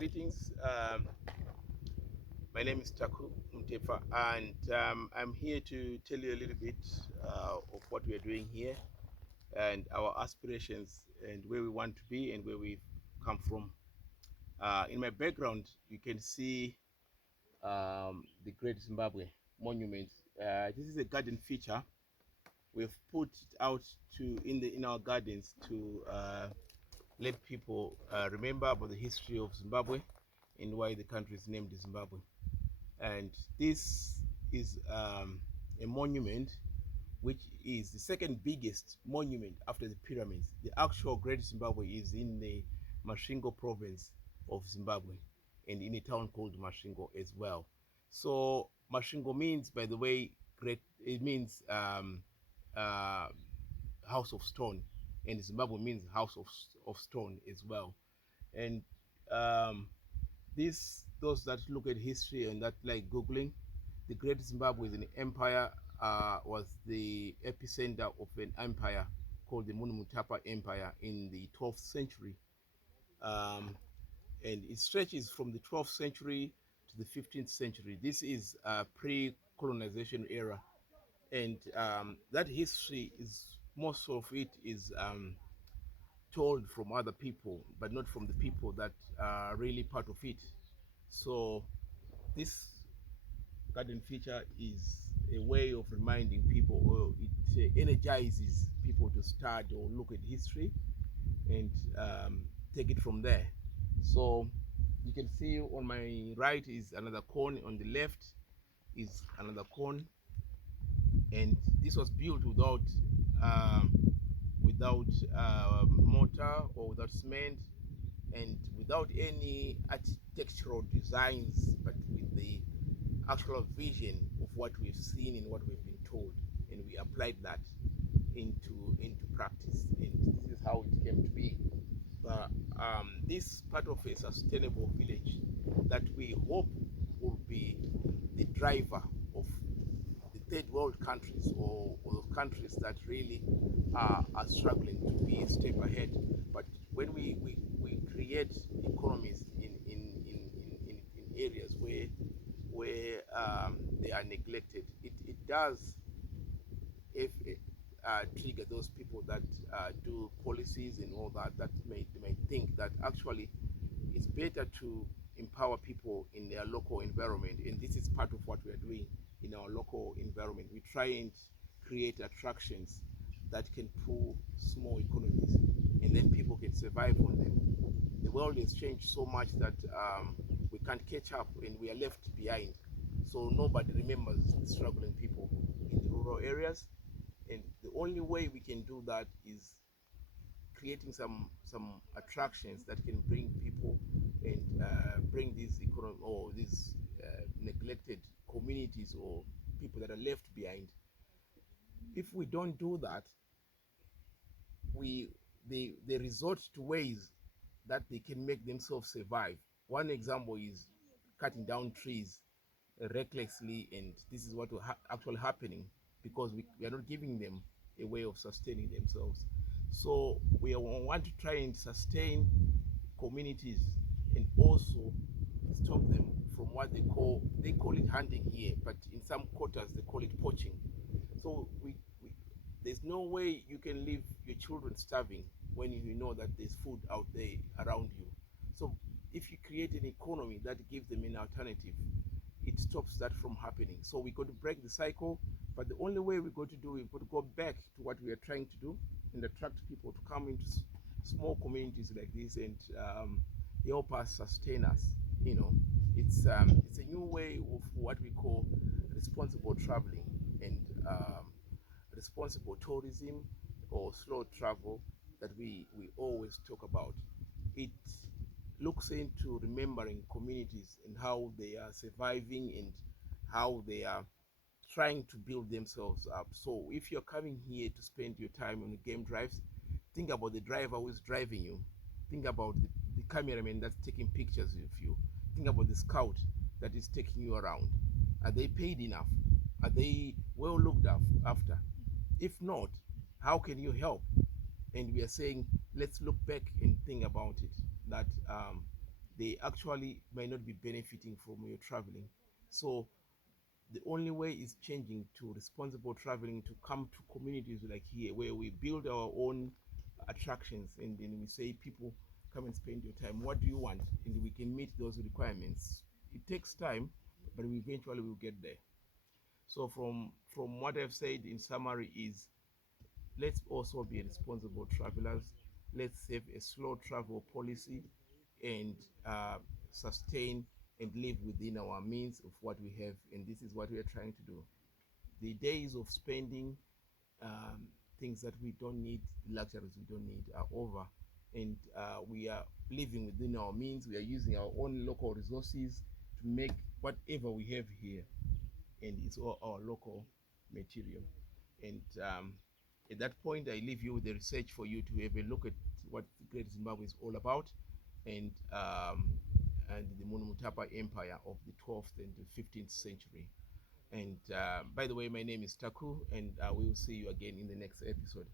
Greetings. My name is Taku Mtefa, and I'm here to tell you a little bit of what we are doing here and our aspirations and where we want to be and where we've come from. In my background, you can see the Great Zimbabwe Monument. This is a garden feature. We've put it out in our gardens to let people remember about the history of Zimbabwe and why the country is named Zimbabwe. And this is a monument which is the second biggest monument after the pyramids. The actual Great Zimbabwe is in the Masvingo province of Zimbabwe and in a town called Masvingo as well. So Masvingo means, by the way, great. It means uh, house of stone, and Zimbabwe means house of stone as well. And um, those that look at history and that like googling, the Great Zimbabwe is an empire. Was the epicenter of an empire called the Munumutapa Empire in the 12th century, um, and it stretches from the 12th century to the 15th century. This is a pre-colonization era, and that history is most of it is told from other people, but not from the people that are really part of it. So this garden feature is a way of reminding people, or it energizes people to start or look at history and take it from there. So you can see on my right is another cone, on the left is another cone, and this was built um, without mortar or without cement and without any architectural designs, but with the actual vision of what we've seen and what we've been told, and we applied that into practice, and this is how it came to be. But this part of a sustainable village that we hope will be the driver of the third world countries, or countries that really are struggling to be a step ahead. But when we create economies in areas where they are neglected, it does if trigger those people that do policies and all that may think that actually it's better to empower people in their local environment, and this is part of what we are doing in our local environment. We try and create attractions that can pull small economies, and then people can survive on them. The world has changed so much that we can't catch up and we are left behind. So nobody remembers the struggling people in the rural areas, and the only way we can do that is creating some attractions that can bring people and bring these economic or these neglected communities or people that are left behind. If we don't do that, we they resort to ways that they can make themselves survive. One example is cutting down trees recklessly, and this is what will actually happening because we are not giving them a way of sustaining themselves. So we want to try and sustain communities and also stop them from what they call it hunting here, but in some quarters they call it poaching. So we there's no way you can leave your children starving when you know that there's food out there around you. So if you create an economy that gives them an alternative, it stops that from happening. So we got to break the cycle, but the only way we got to do, we've got to go back to what we are trying to do and attract people to come into small communities like this and help us sustain us. You know, it's a new way of what we call responsible traveling and responsible tourism or slow travel that we always talk about. It looks into remembering communities and how they are surviving and how they are trying to build themselves up. So if you're coming here to spend your time on the game drives, think about the driver who is driving you. Think about the cameraman that's taking pictures of you. Think about the scout that is taking you around. Are they paid enough? Are they well looked after? If not, how can you help? And we are saying, let's look back and think about it. That they actually might not be benefiting from your traveling. So the only way is changing to responsible traveling, to come to communities like here where we build our own attractions, and then we say, people, come and spend your time, what do you want, and we can meet those requirements. It takes time, but we eventually will get there. So from what I've said in summary is, let's also be responsible travelers. Let's have a slow travel policy, and uh, sustain and live within our means of what we have. And this is what we are trying to do. The days of spending um, things that we don't need, luxuries we don't need, are over. And we are living within our means. We are using our own local resources to make whatever we have here, and it's all our local material. And at that point, I leave you with the research for you to have a look at what the Great Zimbabwe is all about, and the Munumutapa Empire of the 12th and the 15th century. And by the way, my name is Taku, and we will see you again in the next episode.